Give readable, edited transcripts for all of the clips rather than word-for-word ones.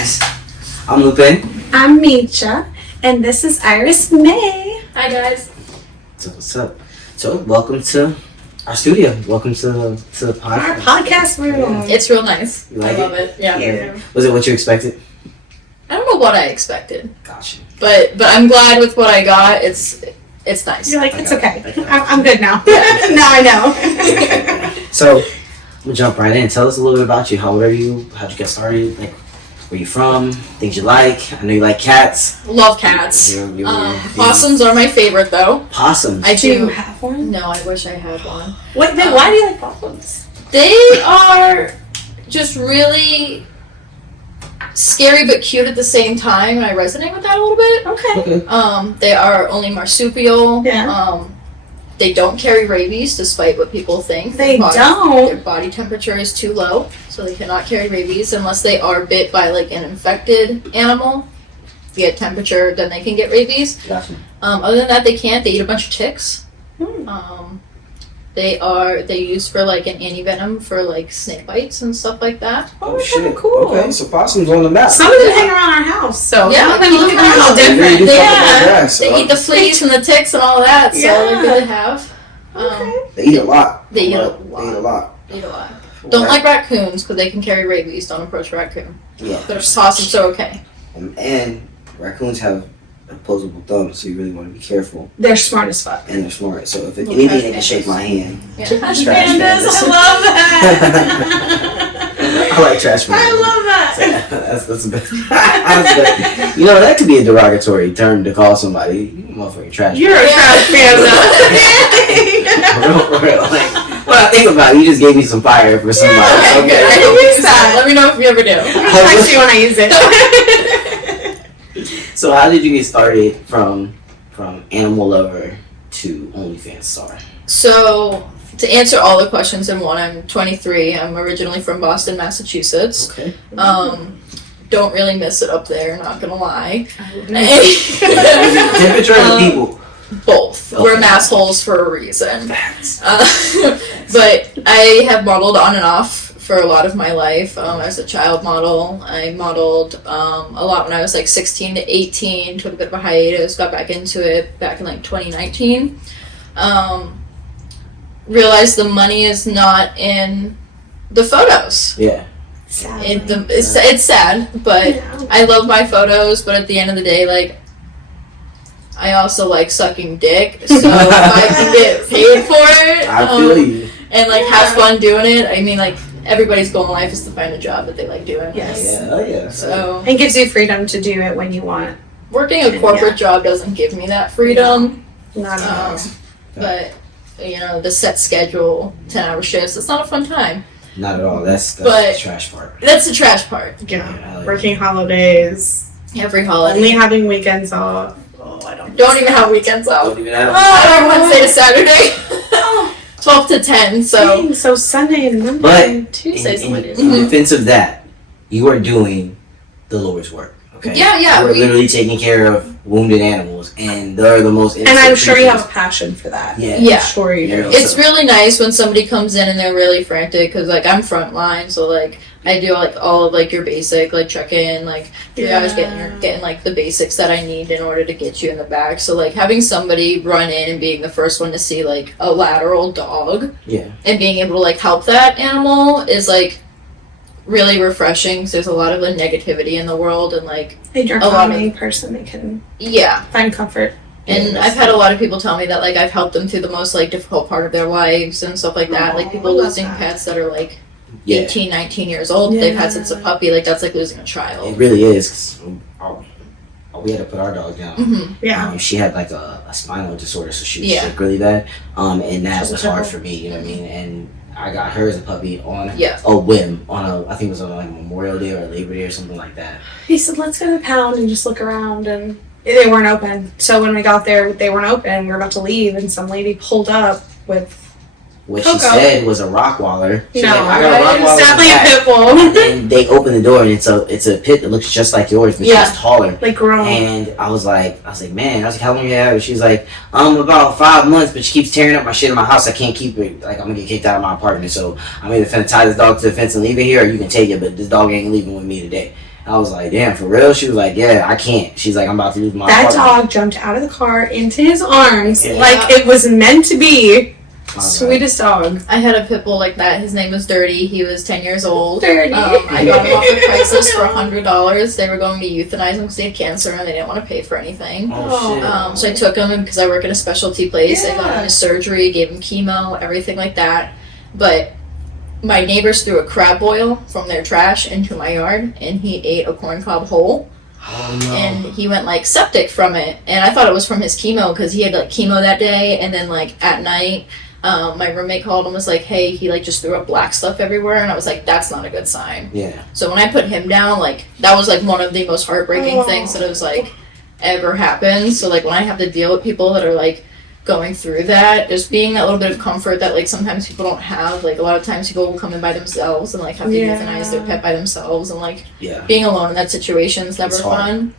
guys. I'm Lupe. I'm Micha, and this is Iris Mae. Hi guys. So what's up? So welcome to our studio. Welcome to the podcast. Our podcast room. Yeah. It's real nice. You like I love it. Yeah. Yeah. Was it what you expected? I don't know what I expected, Gotcha. but I'm glad with what I got. It's nice. You're like, I it's got okay. it. I'm good now. Yeah. Now I know. So we'll jump right in. Tell us a little bit about you. How old are you? How'd you get started? Like, where you from? Things you like? I know you like cats. Love cats. You're Possums are my favorite though. Possums. I Do you do. have one? No, I wish I had one. Wait, then why do you like possums? They are just really scary but cute at the same time, and I resonate with that a little bit. Okay. Okay. They are only marsupial. Yeah. They don't carry rabies, despite what people think. They Their don't. body temperature is too low, so they cannot carry rabies unless they are bit by like an infected animal. If you get temperature, then they can get rabies. Gotcha. Other than that, they can't. They eat a bunch of ticks. Hmm. They use for like an anti-venom for like snake bites and stuff like that. Oh, shit. Cool. Okay, so possums on the map. Some of them hang around our house, so Yeah, when you look at how They really different do they come are. up with grass, so They eat the fleas and the ticks and all that, so they're good to have. Okay. They eat a lot. They eat a They eat a lot. They eat a lot. Don't like raccoons because they can carry rabies. Don't approach a raccoon. Yeah. But possums are okay. And raccoons have opposable thumbs, so you really want to be careful. They're smart as fuck. And they're smart. So if Little anything, trash they can shake my hand. Yeah. Trash Trash pandas, pandas. I love that. I like trash pandas. I love that. that's the best. That's good. You know, that could be a derogatory term to call somebody. You motherfucking trash. You're a trash panda. real. Like, well, I think about it, you just gave me some fire for somebody. Okay, good. I I can can use use that. that. Let me know if you ever do. I'll text you when I use it. So how did you get started from animal lover to OnlyFans star? So, to answer all the questions in one, I'm 23. I'm originally from Boston, Massachusetts. Okay. Don't really miss it up there, not gonna lie. Temperature of the people. Both. Okay. We're massholes for a reason. Facts. But I have modeled on and off for a lot of my life. I was a child model. I modeled a lot when I was like 16 to 18, took a bit of a hiatus, got back into it back in like 2019. Realized the money is not in the photos. Yeah. It's sad, but Yeah. I love my photos, but at the end of the day, like, I also like sucking dick, so if I can get paid for it, I feel you. and like have fun doing it. I mean, like, everybody's goal in life is to find a job that they like doing. Yes. Yeah, oh yeah. So It gives you freedom to do it when you want. working a corporate job doesn't give me that freedom. Not at all. But you know, the set schedule, 10-hour shifts, it's not a fun time. Not at all. That's But- the trash part. That's the trash part. Yeah. Working holidays. Every holiday. Only having weekends off. Oh, I don't. Don't even have weekends off. Don't even have. I work Wednesday to Saturday. 12 to 10, so. Dang, so Sunday and Monday But and Tuesdays and Mondays. In defense of that, you are doing the Lord's work. Okay. Yeah, You are we- literally taking care of wounded animals, and they're the most. And I'm sure you have innocent a passion for that. creatures. Yeah. I'm sure you do. Yeah. It's really nice when somebody comes in and they're really frantic, because, like, I'm frontline, so, like, I do, like, all of, like, your basic, like, check-in, like, 3 hours getting, like, the basics that I need in order to get you in the back. So, like, having somebody run in and being the first one to see, like, a lateral dog Yeah. and being able to, like, help that animal is, like, really refreshing, because there's a lot of, like, negativity in the world, and, like, You're a lot of- a person that can yeah. find comfort. And Yeah, I've had a lot of people tell me that, like, I've helped them through the most, like, difficult part of their lives and stuff like that. Like, people I love losing that. pets that are, like, Yeah. 18, 19 years old. They've had Yeah. since a puppy. Like, that's like losing a It child. really is. 'Cause, we had to put our dog down. Hmm. Yeah. She had like a spinal disorder, so she was Yeah. sick really bad. And that So was hard terrible. for me, you know what I mean? And I got her as a puppy on Yeah. a whim, I think it was on like Memorial Day or Labor Day or something like that. He said, let's go to the pound and just look around. And they weren't open. So when we got there, they weren't open. We were about to leave, and some lady pulled up with. What Coco. she said was a Rottweiler. She's No, like, I got a it's Rottweiler. definitely a in the pit bull. back. And they open the door and it's a pit that looks just like yours, but Yeah. she's taller. Like grown. And I was like, man, how long you have it? She's like, about 5 months, but she keeps tearing up my shit in my house. I can't keep it. Like, I'm gonna get kicked out of my apartment. So I'm either finna tie this dog to the fence and leave it here, or you can take it, but this dog ain't leaving with me today. I was like, damn, for real? She was like, yeah, I can't. She's like, I'm about to lose my That partner. dog jumped out of the car into his arms Yeah. like it was meant to be. I was Sweetest dog. I had a pit bull like that. His name was Dirty. He was 10 years old. Dirty. I got him off of Craigslist for $100. They were going to euthanize him because he had cancer and they didn't want to pay for anything. Oh, shit. So I took him because I work in a specialty place. I got Yeah. him his surgery, gave him chemo, everything like that. But my neighbors threw a crab boil from their trash into my yard and he ate a corn cob whole. Oh, no. And he went like septic from it. And I thought it was from his chemo because he had like chemo that day. And then like at night, my roommate called and was like, hey, he like just threw up black stuff everywhere. And I was like, that's not a good sign. Yeah. So when I put him down, like that was like one of the most heartbreaking things that has like ever happened. So like when I have to deal with people that are like going through that, just being that little bit of comfort that like sometimes people don't have. Like a lot of times people will come in by themselves and like have to euthanize their pet by themselves, and like Yeah. being alone in that situation is never It's hard. fun.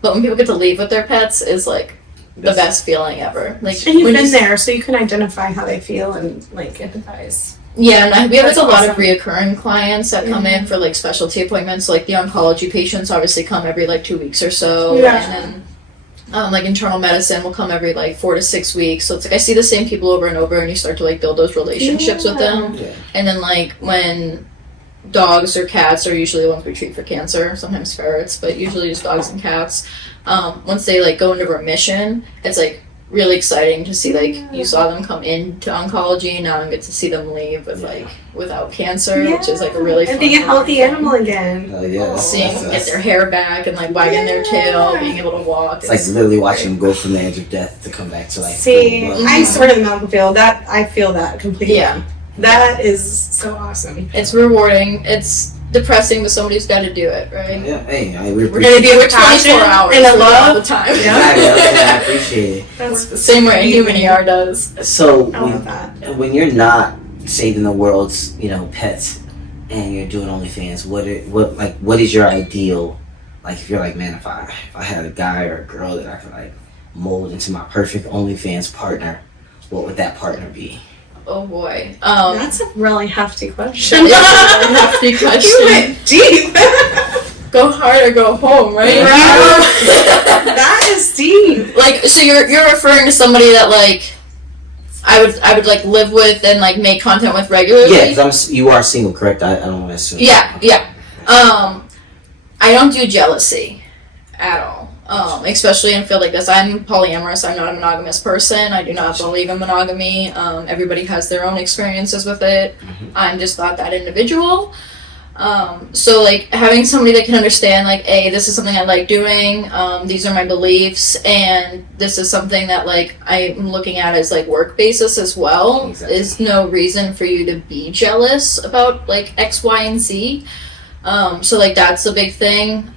But when people get to leave with their pets is like the best feeling ever. Like And you've when been you- there, so you can identify how they feel and like empathize. Yeah, and we have like That's a lot of awesome. reoccurring clients that come in for like specialty appointments. Like the oncology patients obviously come every like 2 weeks or so, Yeah. and then like internal medicine will come every like 4 to 6 weeks. So it's like I see the same people over and over, and you start to like build those relationships with them. Yeah. And then like when dogs or cats are usually the ones we treat for cancer, sometimes ferrets, but usually just dogs and cats. Once they like go into remission, it's like really exciting to see like you saw them come into oncology, and now I get to see them leave with like without cancer, which is like a really and fun being a healthy thing. animal again. Yeah. That's, Seeing that's, them that's, get their hair back and like wagging their tail, Yeah. being able to walk. it's like literally watching them go from the edge of death to come back to life. See, Full blood. I used to work in the medical field. That I feel that completely. Yeah. That is so awesome. It's rewarding. It's depressing, but somebody's got to do it, right? Yeah. Hey, we're We're gonna be We're with passion 24 hours and a all love. the time. Exactly. I appreciate it. That's The same way a human ER does. So I love that. when you're not saving the world's, pets, and you're doing OnlyFans, what is your ideal? Like, if you're like, man, if I had a guy or a girl that I could like mold into my perfect OnlyFans partner, what would that partner be? Oh boy. That's a really hefty question. It's a really hefty question. You went deep. Go hard or go home, right? That is deep. Like, so you're referring to somebody that like I would like live with and like make content with regularly. Yeah, because you are single, correct? I don't want to assume. Yeah. I don't do jealousy at all. Especially in a field like this. I'm polyamorous. I'm not a monogamous person. I do not believe in monogamy. Everybody has their own experiences with it. I'm just not that individual. So like having somebody that can understand like, this is something I like doing. These are my beliefs, and this is something that like I'm looking at as like work basis as well. Exactly. Is no reason for you to be jealous about like X, Y, and Z. So like that's a big thing.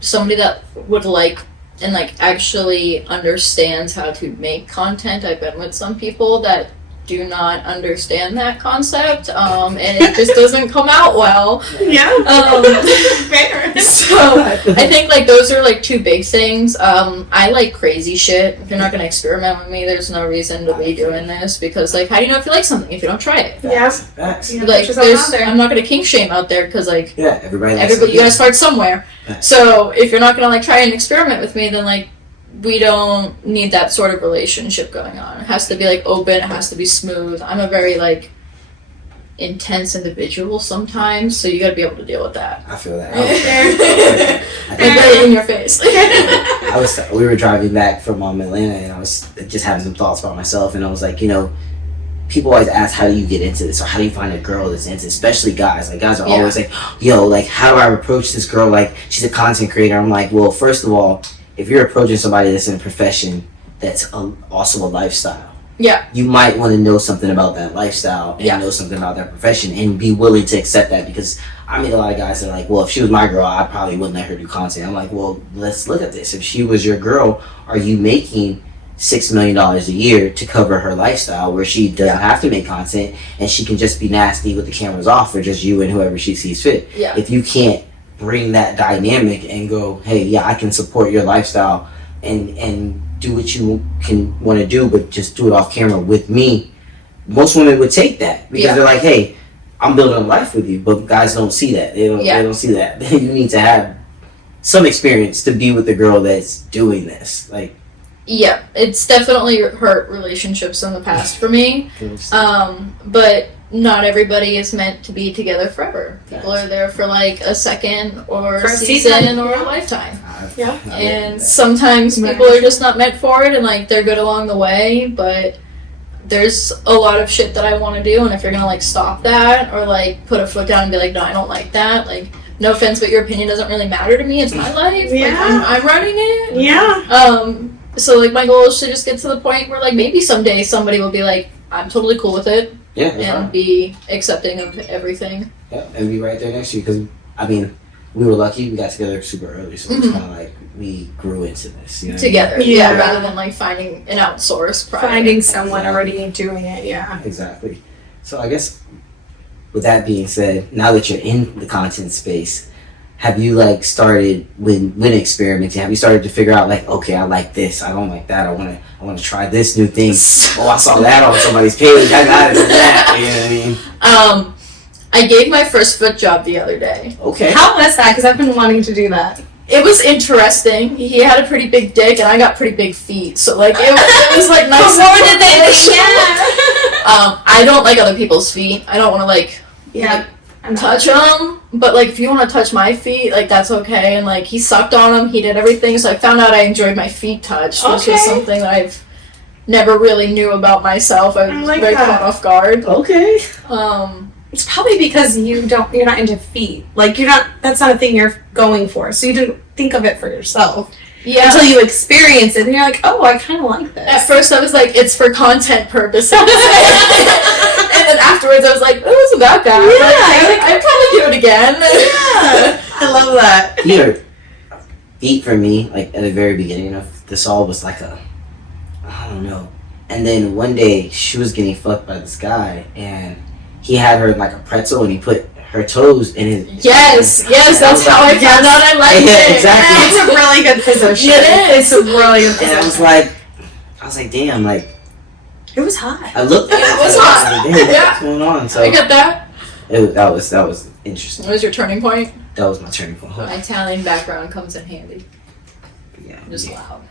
Somebody that would like and like actually understands how to make content. I've been with some people that do not understand that concept, and it just doesn't come out well. Yeah. Fair. So I think like those are like two big things. I like crazy shit. If you're not gonna experiment with me, there's no reason to be doing this, because like how do you know if you like something if you don't try it? Yeah. Facts. Yeah. Like put yourself out there's, there. I'm not gonna kink shame out there because like Yeah, everybody likes everybody, you gotta start somewhere. Yeah. So if you're not gonna like try and experiment with me, then like we don't need that sort of relationship going on. It has to be like open. It has to be smooth. I'm a very like intense individual sometimes, so you gotta be able to deal with that. I feel that. Like right in your face. We were driving back from Atlanta, and I was just having some thoughts about myself, and I was like, people always ask, how do you get into this, or how do you find a girl that's into this, especially guys. Like, guys are always like, yo, like, how do I approach this girl? Like, she's a content creator. I'm like, well, first of all, if you're approaching somebody that's in a profession that's also a lifestyle, you might want to know something about that lifestyle and know something about that profession and be willing to accept that. Because I meet a lot of guys that are like, well, if she was my girl, I probably wouldn't let her do content. I'm like, well, let's look at this. If she was your girl, are you making $6 million a year to cover her lifestyle, where she doesn't have to make content and she can just be nasty with the cameras off, or just you and whoever she sees fit? If you can't bring that dynamic and go, hey, yeah, I can support your lifestyle and do what you can want to do, but just do it off camera with me, most women would take that, because they're like, hey, I'm building a life with you, but guys don't see that. They don't see that. You need to have some experience to be with the girl that's doing this. Like, yeah, it's definitely hurt relationships in the past for me. But not everybody is meant to be together forever. People are there for like a second or a season or a lifetime. Yeah. And sometimes people are just not meant for it, and like they're good along the way, but there's a lot of shit that I want to do, and if you're gonna like stop that or like put a foot down and be like, no, I don't like that, like, no offense, but your opinion doesn't really matter to me. It's my life. Yeah. Like, I'm running it. Yeah. So like my goal is to just get to the point where like maybe someday somebody will be like, I'm totally cool with it. Yeah. And be accepting of everything. Yeah, and be right there next to you, because I mean, we were lucky. We got together super early, so it's kind of like we grew into this, you know? Together. Yeah. Rather than like finding an outsource. Finding someone already doing it. Yeah. Exactly. So I guess with that being said, now that you're in the content space, have you like started when experimenting? Have you started to figure out like, okay, I like this, I don't like that, I want to try this new thing. Oh, I saw that on somebody's page, I got it. That. You know what I mean? I gave my first foot job the other day. Okay. How was that? Because I've been wanting to do that. It was interesting. He had a pretty big dick, and I got pretty big feet. So like it was like nice. What did they I don't like other people's feet. I don't want to like touch them. But like if you want to touch my feet, like that's okay. And like he sucked on them. He did everything. So I found out I enjoyed my feet touched, which is something that I've never really knew about myself. I was very caught off guard. Okay. It's probably because you're not into feet. Like that's not a thing you're going for. So you didn't think of it for yourself. Yeah. Until you experience it and you're like, oh, I kind of like this. At first I was like, it's for content purposes. And then afterwards I was like, it wasn't that bad. Yeah. I'd probably do it again. Yeah. I love that. Here, feet for me, like at the very beginning of this all was like I don't know. And then one day she was getting fucked by this guy, and he had her like a pretzel, and he put her toes in his. Yes, that's how I found out I liked it. Exactly. It's a really good position. It is. It's a really good position. And I was like, damn, like. It was hot. I looked. It was hot. I was like, damn, what's going on? So I get that. that was interesting. What was your turning point? That was my turning point. My Italian background comes in handy. Yeah. Just loud.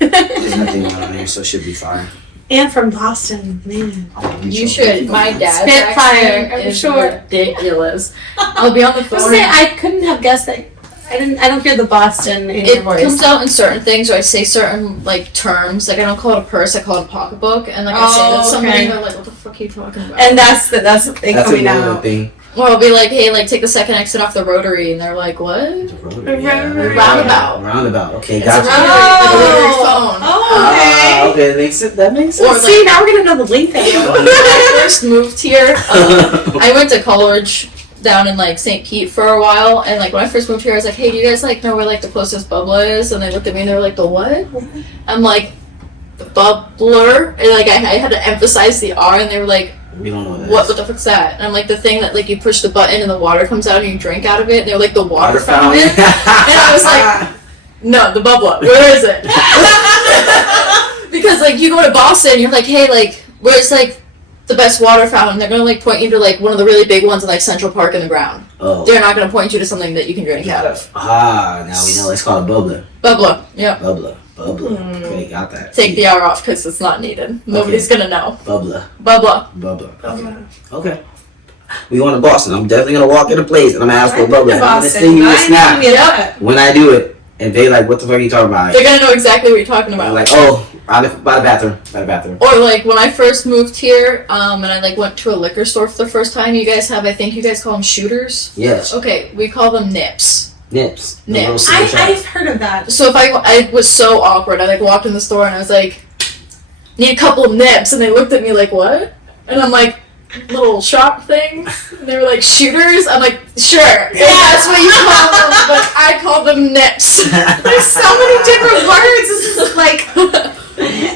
There's nothing on there, so it should be fine. And from Boston, man. You should. My dad's Spitfire, accent I'm is sure. ridiculous. I'll be on the phone. I couldn't have guessed that. I don't hear the Boston in your It voice. comes out in certain things, or I say certain like terms. Like I don't call it a purse, I call it a pocketbook. And like I say that to somebody, and they're like, "What the fuck are you talking about?" And that's they That's coming another out. thing. Or I'll be like, "Hey, like take the second exit off the rotary," and they're like, "What?" The rotary, Rotary. Roundabout. Roundabout. Okay, It's gotcha. a rotary phone. Oh, okay. Okay, that makes sense. Or like- See, now we're gonna know the link there. When I first moved here, I went to college down in like St. Pete for a while, and like when I first moved here, I was like, "Hey, do you guys like know where like the closest Bubba is?" And they looked at me and they were like, "The what?" I'm like, "The bubbler," and like I had to emphasize the R, and they were like, We don't know what that "What is. the fuck's that?" And I'm like, "The thing that like you push the button and the water comes out and you drink out of it." And they're like, "The water fountain." And I was like, "No, the bubbler. Where is it?" Because like you go to Boston, you're like, "Hey, like where's like the best water fountain?" They're gonna like point you to like one of the really big ones in like Central Park in the ground. Oh. They're not gonna point you to something that you can drink out of. Now we know it's called a bubbler. Bubbler. Yep. Bubbler. Okay, got that. Take the R off because it's not needed. Nobody's gonna know. Bubbler. Bubbler. Okay. We going to Boston. I'm definitely gonna walk in a place and I'm gonna ask for a bubbler. I'm gonna Boston. send you a I snap know, yeah. when I do it, and they like, what the fuck are you talking about? They're gonna know exactly what you're talking I'm about. like, oh, by the bathroom. Or like when I first moved here, and I like went to a liquor store for the first time. You guys have, I think you guys call them shooters. Yes. Okay, we call them nips. Nips. The Nips. little single shot. I've heard of that. So if I was so awkward, I like walked in the store and I was like, "Need a couple of nips," and they looked at me like, "What?" And I'm like, "Little shop things." And they were like, "Shooters." I'm like, "Sure, yeah, that's what you call them," but I call them nips. There's so many different words. This is like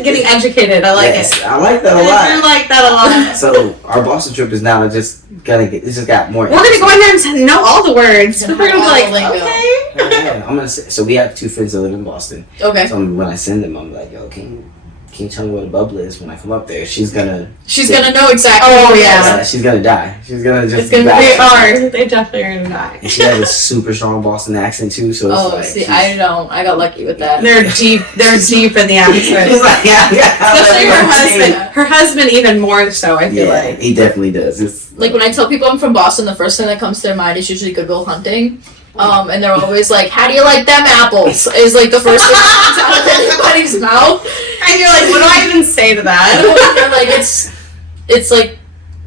getting educated. I like Yes, it. I like that a I lot. like that a lot. So our Boston trip is now just got more. We're gonna go in there and know all the words. We're gonna be like, All the lingo. okay. Yeah, I'm gonna say, so we have two friends that live in Boston. Okay. So when I send them, I'm like, yo, can you can you tell me what a bubble is when I come up there? She's gonna know exactly. Oh, what it yeah. is. she's gonna die. She's gonna just It's gonna die. they definitely are gonna die. And she has a super strong Boston accent too, so it's Oh, like see, I don't. I got lucky with that. They're deep in the accent. she's like, Especially her husband. Her husband even more so, I feel like. he definitely does. It's Like when I tell people I'm from Boston, the first thing that comes to their mind is usually Good Will Hunting. And they're always like, "How do you like them apples?" Is like the first thing that comes out of anybody's mouth. And you're like, what do I even say to that? And they're like, it's like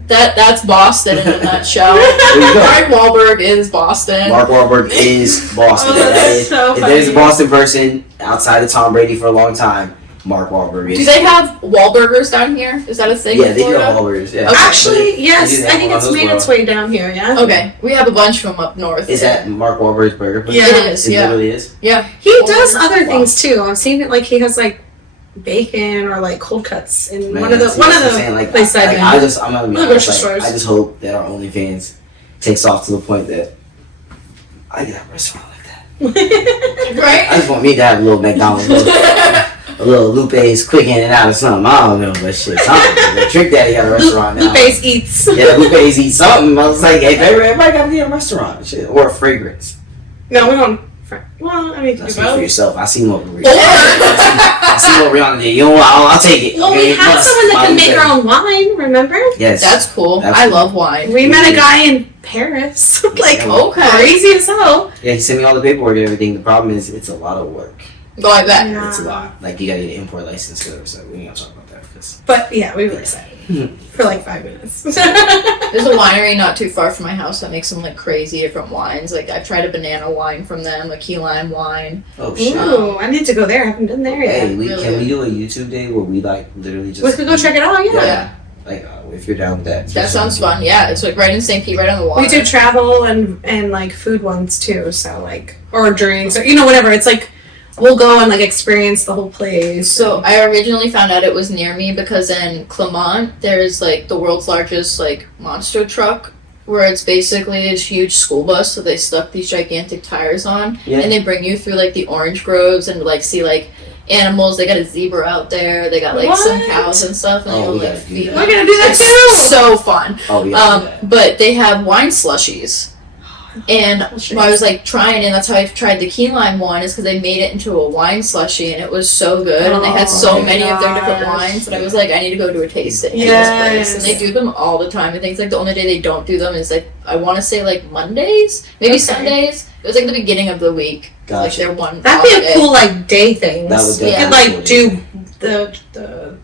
that's Boston in a nutshell. you go. Mark Wahlberg is Boston. Mark Wahlberg is Boston. Oh, that's so if there's a funny. Boston person outside of Tom Brady for a long time, Mark Wahlberg is. Do they have Wahlburgers down here? Is that a thing? Yeah, in they do Florida? have Wahlburgers. Yeah. Okay. Actually, yes. They do I have think one it's of those made its world. way down here, yeah? Okay, we have a bunch from up north. Is that Mark Wahlberg's burger place? Yeah. It is. It Yeah. literally is. Yeah. He does other Wow. things too. I've seen it like he has like bacon or like cold cuts in Man, one of the see, that's what I'm saying, places I've been. I'm gonna be The honest, grocery like, stores. I just hope that our OnlyFans takes off to the point that I get a restaurant like that. Right? I just want me to have a little McDonald's, a little Lupe's quick in and out or something. I don't know, but shit, something. The Trick Daddy got a restaurant now. Lupe's eats. Yeah, Lupe's eat something. I was like, hey, everybody got to be a restaurant, shit, or a fragrance. No, we don't. Well, I mean, That's we for both. yourself. I see what Or I see what Rihanna did. You know what? I'll take it. Well, okay? we have Plus, someone that my can make Lupe. her own wine. Remember? Yes, that's cool. I Absolutely. love wine. We met a guy in Paris. Like Okay. crazy as hell. Yeah, he sent me all the paperwork and everything. The problem is, it's a lot of work. Go like that. Yeah. It's a lot. Like, you gotta get an import license for it, so we ain't gonna talk about that because. But yeah, we were excited for like 5 minutes. There's a winery not too far from my house that makes some like crazy different wines. Like I've tried a banana wine from them, a key lime wine. Oh shit! Ooh, I need to go there. I haven't been there yet. Hey, Really can we good. do a YouTube day where we like literally just? We could go check it out. Yeah. Yeah. Like, if you're down with that. That sounds fun. Yeah, it's like right in St. Pete, right on the water. We do travel and like food ones too. So like or drinks or whatever. It's like we'll go and like experience the whole place. So I originally found out it was near me because in Clermont there's like the world's largest like monster truck where it's basically this huge school bus, so they stuck these gigantic tires on Yeah. and they bring you through like the orange groves and like see like animals. They got a zebra out there, they got like some What? cows and stuff, and Oh, you'll we like gotta do feed that. them. we're gonna do that It's too. so fun. Oh, we gotta do that. But they have wine slushies. And I was like trying, and that's how I tried the key lime one, is because they made it into a wine slushie, and it was so good. And they had so Oh my many of their different gosh. wines, and I was like, I need to go do a tasting at Yes. this place. And they do them all the time. I think like the only day they don't do them is like I want to say like Mondays, maybe Okay. Sundays. It was like the beginning of the week. Like Gotcha. their one. That'd off be a day. cool like day thing. That would We Yeah. could definitely like be do the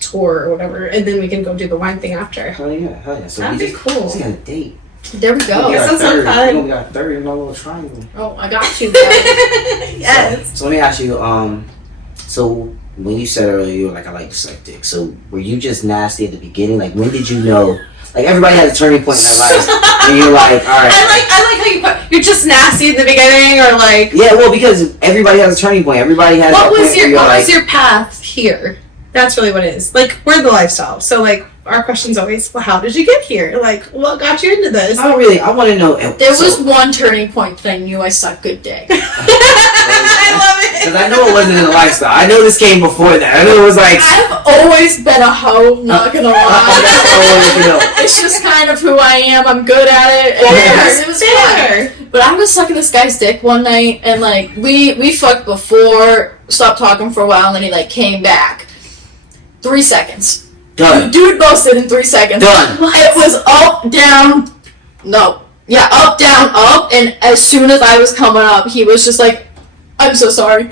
tour or whatever, and then we can go do the wine thing after. Hell yeah, hell yeah. So That'd we be just, cool. just got a date. There we We go. Yes. got a sounds so third. fun. We got a third in our little triangle. Oh, I got you. Guys. Yes. So let me ask you, so when you said earlier you were like, I like to suck dick, so were you just nasty at the beginning? Like, when did you know? Like, everybody has a turning point in their lives, and you're like, all right. I like how you put. You're just nasty in the beginning, or like. Yeah, well, because everybody has a turning point. Everybody has. What that was point your where you're What like, was your path here? That's really what it is. Like, we're the lifestyle. So like, our question's always, well, how did you get here? Like, what got you into this? I want to know. There was one turning point that I knew I sucked good dick. I love it. Because I know it wasn't in the lifestyle. I know this came before that. I know it was like. I've always been a hoe, not gonna That's all I lie. wanted to know. It's just kind of who I am. I'm good at it. And Yes, it was fun. But I was sucking this guy's dick one night, and like we fucked before, stopped talking for a while, and then he like came back. 3 seconds. Done. Dude busted in 3 seconds. Done. It was up, down, no. Yeah, up, down, up, and as soon as I was coming up, he was just like, I'm so sorry.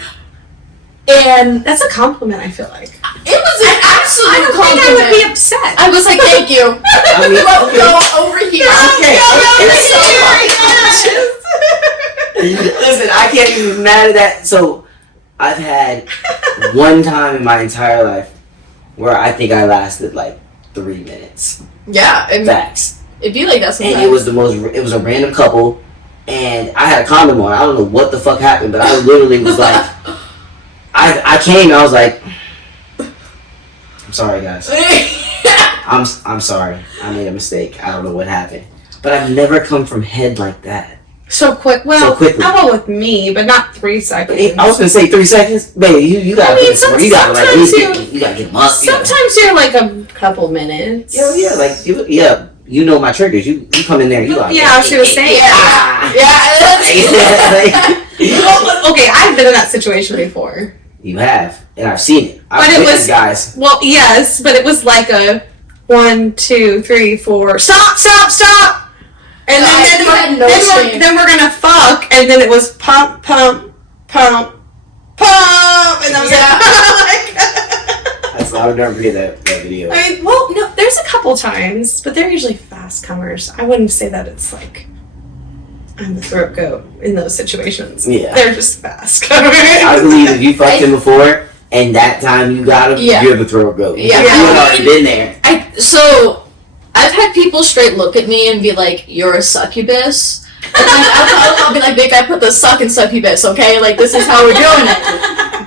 And That's a compliment. I feel like. it was an absolute I don't compliment. think I would be upset. I was like, thank you. I mean, Let's okay. go over here. Okay. It's so Listen, I can't even be mad at that. So, I've had one time in my entire life where I think I lasted like 3 minutes. yeah, Facts. it'd be like that sometimes. And it was a random couple, and I had a condom on. I don't know what the fuck happened, but I literally was like, I came and I was like, I'm sorry guys. I'm sorry. I made a mistake. I don't know what happened. But I've never come from head like that. So quick. Well, So quickly. how about with me, but not 3 seconds. I was gonna say 3 seconds, baby. You gotta. I mean, you gotta like at least sometimes you gotta get them up. Sometimes you're like a couple minutes. Yeah, like you know my triggers. You come in there, you like. Yeah, she was saying. Well, okay, I've been in that situation before. You have, and I've seen it. But it was guys. Well, yes, but it was like a 1, 2, 3, 4. Stop! And then we're gonna fuck, and then it was pump, and I was That's I'll never forget that video. I mean, well, no, there's a couple times, but they're usually fast comers. I wouldn't say that it's like I'm the throat goat in those situations. Yeah, they're just fast comers. I believe if you fucked him before and that time you got him, you're the throat goat. Yeah, you had already been there. I've had people straight look at me and be like, "You're a succubus," and then I'll be like, "Vic, I put the suck in succubus, okay? Like this is how we're doing it."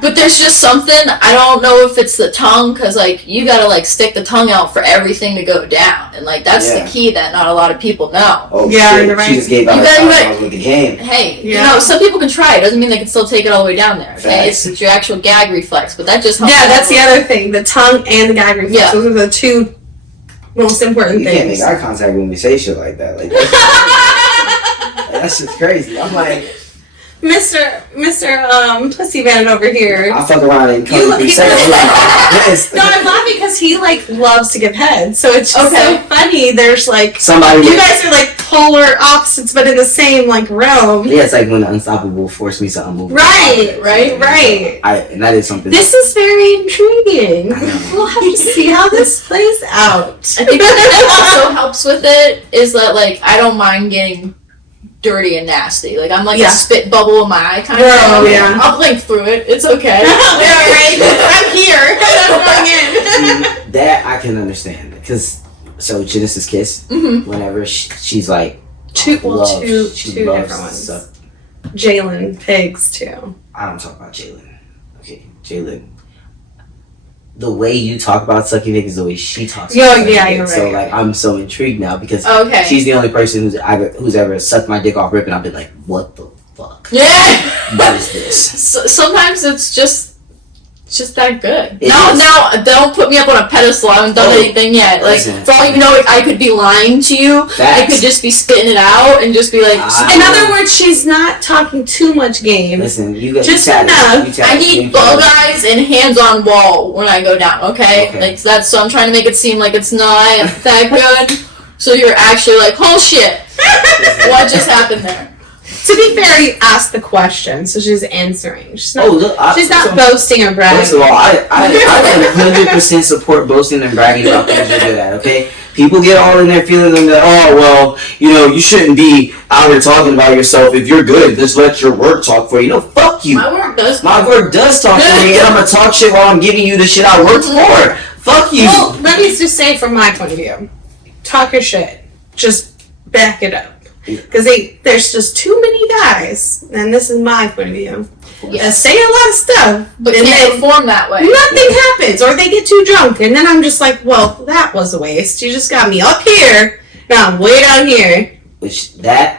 But there's just something, I don't know if it's the tongue, because like you gotta like stick the tongue out for everything to go down, and like that's the key that not a lot of people know. Oh yeah, shit. you're right. She just gave out her time with the game. Hey, you know, some people can try it. Doesn't mean they can still take it all the way down there. Okay, it's your actual gag reflex, but that just helps. Yeah, that's the other thing. The tongue and the gag reflex. Yeah. Those are the two most important things. You can't make eye contact when we say shit like that. Like that's just crazy. I'm like, Mr. Pussy Man over here. I'll fuck around and come 3 seconds. No, I'm laughing because he like loves to give head, so it's just so funny. There's like somebody. You guys are like polar opposites, but in the same like realm. Yeah, it's like when the unstoppable forced me to unmovable. Right. And that is something. This is very intriguing. We'll have to see how this plays out. I think what also helps with it is that like I don't mind getting dirty and nasty. Like I'm like a spit bubble in my eye kind of thing. Oh yeah. I'll blink through it. It's okay. I'm here. I'm going in. That I can understand because Genesis Kiss. Mm-hmm. Whenever she's like two different ones. Jalen Pigs too. I don't talk about Jalen. Okay, Jalen. The way you talk about sucking dick is the way she talks. You're about right. So like, I'm so intrigued now because she's the only person who's ever sucked my dick off rip, and I've been like, what the fuck? Yeah. What is this? Sometimes it's just that good. It now, don't put me up on a pedestal. I haven't done anything yet. Like, for all you know, I could be lying to you. I could just be spitting it out and just be like. In other words, she's not talking too much game. Listen, you got just enough. I need bug eyes and hands on wall when I go down. Okay, like that's. So I'm trying to make it seem like it's not that good. So you're actually like, oh shit, what just happened there? To be fair, you asked the question, so she's answering. She's not, she's not so, boasting or bragging. First of all, I 100% support boasting and bragging about things you're good at, okay? People get all in their feelings and that, oh, well, you shouldn't be out here talking about yourself. If you're good, just let your work talk for you. No, fuck you. My work does talk for me, and I'm going to talk shit while I'm giving you the shit I worked for. Fuck you. Well, let me just say from my point of view, talk your shit. Just back it up. Because there's just too many guys, and this is my point of view. Say a lot of stuff, but can't perform that way. Nothing happens, or they get too drunk, and then I'm just like, well, that was a waste. You just got me up here, now I'm way down here. I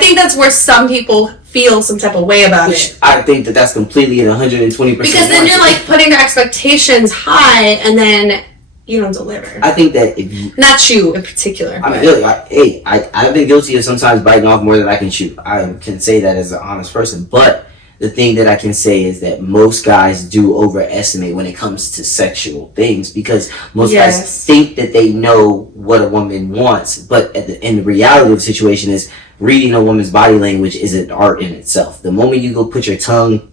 think that's where some people feel some type of way about it. I think that's completely and 120%. Because then you're like putting your expectations high, and then you don't deliver. I think that if you... Not you in particular. I mean, I've been guilty of sometimes biting off more than I can chew. I can say that as an honest person. But the thing that I can say is that most guys do overestimate when it comes to sexual things because most guys think that they know what a woman wants. But in the reality of the situation is reading a woman's body language is an art in itself. The moment you go put your tongue,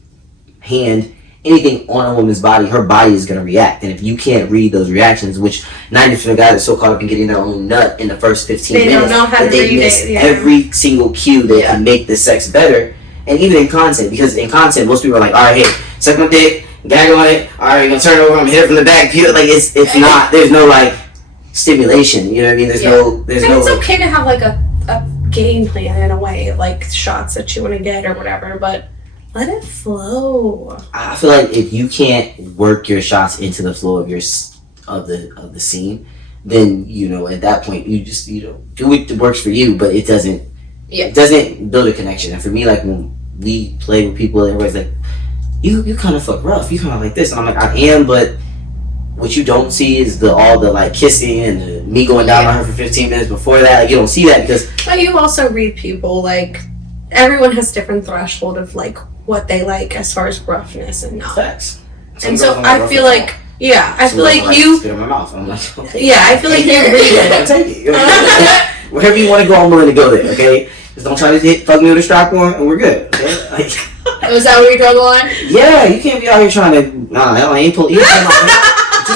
hand, anything on a woman's body, her body is going to react. And if you can't read those reactions, which 90% of guys are so caught up in getting their own nut in the first 15 minutes, don't know how to they miss every single cue that can make the sex better. And even in content, because in content, most people are like, all right, hey, suck my dick, gag on it, all right, you're going to turn it over, I'm going to hit it from the back. Like, it's not, there's no, like, stimulation, you know what I mean? There's no... It's okay to have, like, a game plan in a way, like shots that you want to get or whatever, but... let it flow. I feel like if you can't work your shots into the flow of the scene, then at that point you just do what works for you, but it doesn't Yeah. It doesn't build a connection. And for me, like when we play with people, everybody's like, you kind of fuck rough. You kind of like this, and I'm like, I am, but what you don't see is all the like kissing and me going down on her for 15 minutes before that. Like, you don't see that because. But you also read people. Like everyone has different threshold of like what they like as far as roughness and not. Facts. And so I feel like. Yeah, I feel like you. Spit in my mouth. I'm like, okay. Yeah, I feel like you read I'll take it. Wherever you want to go, I'm willing to go there. Okay, just don't try to fuck me with a strap on, and we're good. Okay? Like, Was that where you draw the line? yeah, you can't be out here trying to. I ain't pull. You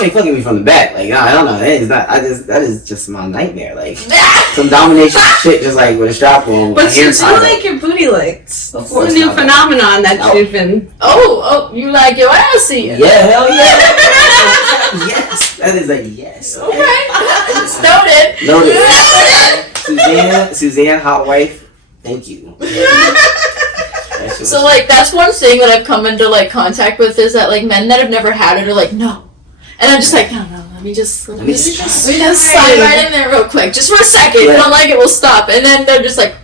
ain't fucking me from the back. Like, I don't know. That is not. That is just my nightmare. Like some domination shit, just like with a strap on. But you do like your booty licked. Of course, it's a new phenomenon that you've been. Oh, you like your ass eating? Yeah, hell yeah. Yes, that is a yes. Okay, noted. Suzanne, hot wife. Thank you. So like that's one thing that I've come into like contact with is that like men that have never had it are like no, and I'm just like no, let me just slide right in there real quick, just for a second. If I don't like it, we'll stop, and then they're just like.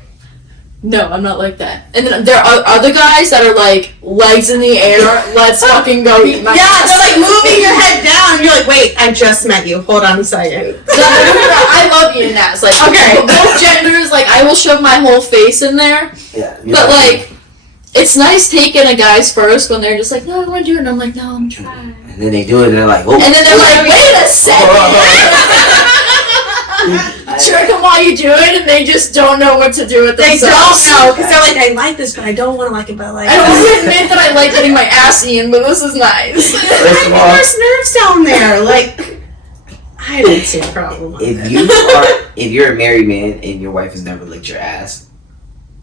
No, I'm not like that. And then there are other guys that are like legs in the air, let's fucking go eat my ass. They're like moving your head down. You're like, wait, I just met you. Hold on a second. I love eating ass. Like, okay, both genders. Like, I will shove my whole face in there. Yeah. But like, it's nice taking a guy's first when they're just like, no, I want to do it. And I'm like, no, I'm trying. And then they do it, and they're like, oh. And then they're like, wait a second. Trick them while you do it, and they just don't know what to do with themselves. They don't know, because they're like, I like this, but I don't want to like it, but like... I don't want to admit that I like getting my ass eaten, but this is nice. There's nerves down there, like... I didn't see a problem with it. If you're a married man and your wife has never licked your ass,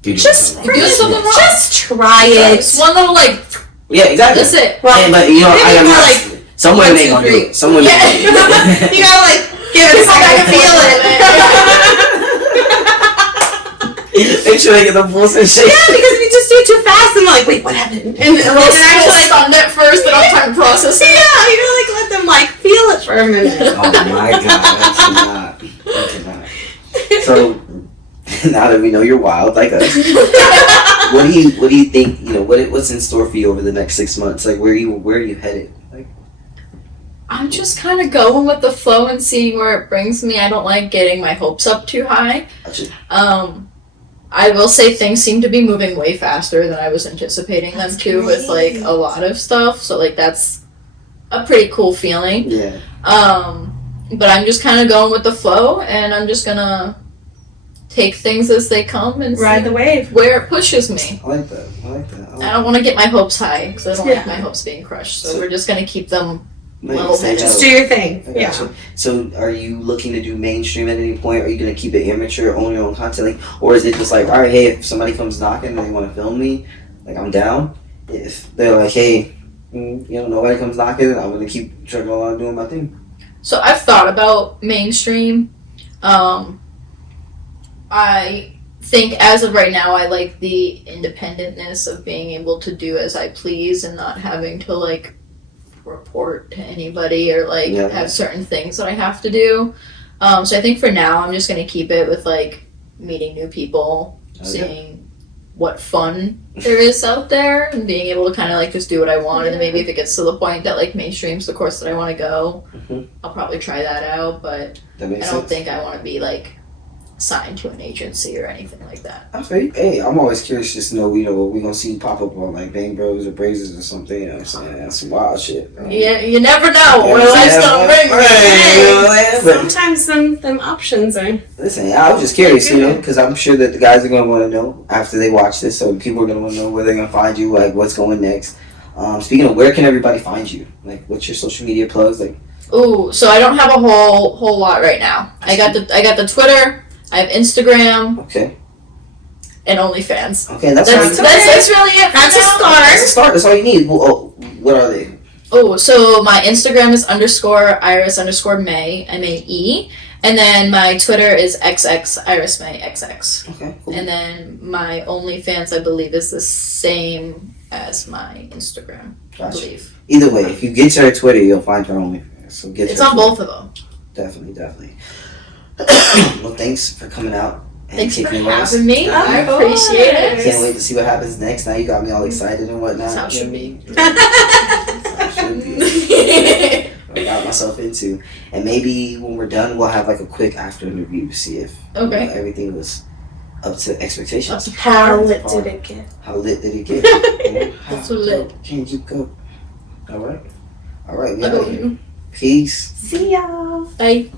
do something wrong. Just try it. It's one little like... Yeah, exactly. That's it. Well, but you know, I am not... Like, some women ain't gonna do it. Some women ain't gonna do it. You gotta like... Give it a second to feel it. Make sure they get the full sensation. Yeah, because if you just do it too fast, and they're like, wait, what happened? And they're actually stunned at first, they don't have time to process it. Yeah, you gotta like let them like feel it for a minute. Oh my god, I cannot. So now that we know you're wild like us, what do you think? You know, what's in store for you over the next 6 months? Like, where are you headed? Like, I'm just kind of going with the flow and seeing where it brings me. I don't like getting my hopes up too high. I will say things seem to be moving way faster than I was anticipating them to with like a lot of stuff. So like that's a pretty cool feeling. Yeah. But I'm just kind of going with the flow, and I'm just gonna take things as they come and ride the wave where it pushes me. I like that. I don't want to get my hopes high because I don't like my hopes being crushed. So we're just gonna keep them. Just do your thing. Yeah. So, are you looking to do mainstream at any point? Are you gonna keep it amateur, own your own content, like, or is it just like, all right, hey, if somebody comes knocking and they want to film me, like, I'm down. If they're like, hey, nobody comes knocking, I'm gonna keep trucking along doing my thing. So I've thought about mainstream. I think as of right now, I like the independentness of being able to do as I please and not having to like report to anybody or like have certain things that I have to do. So I think for now I'm just gonna keep it with like meeting new people, seeing what fun there is out there, and being able to kind of like just do what I want. And then maybe if it gets to the point that like mainstream's the course that I want to go, I'll probably try that out. But I don't think I want to be like signed to an agency or anything like that. Okay. Hey, I'm always curious just to know, what we gonna see pop up on like Bang Bros or Brazers or something. You know what I'm saying? That's some wild shit. Yeah, you never know what life's gonna bring. Sometimes them options are. Listen, I was just curious, because I'm sure that the guys are gonna want to know after they watch this. So people are gonna want to know where they're gonna find you, like what's going next. Speaking of, where can everybody find you? Like, what's your social media plugs? Like, ooh, so I don't have a whole lot right now. I got the Twitter. I have Instagram. Okay. And OnlyFans. Okay, that's really it. That's a start. That's a start. That's all you need. Well, what are they? Oh, so my Instagram is _Iris_Mae, MAE. And then my Twitter is XX Iris Mae XX. Okay, cool. And then my OnlyFans, I believe, is the same as my Instagram. Gotcha. I believe. Either way, if you get to her Twitter, you'll find her OnlyFans. So it's on both of them. Definitely. Well, thanks for coming out and Thanks for kicking ass. having me. I appreciate it. Can't wait to see what happens next. Now you got me all excited and whatnot. That's how it You know should what I mean? That's how it should be. I got myself into. And maybe when we're done, we'll have like a quick after interview to see if everything was up to expectations. How lit did it get? How lit did it get? That's so lit. Can you go? All right. All right. We I out go here. you. Peace. See y'all. Bye.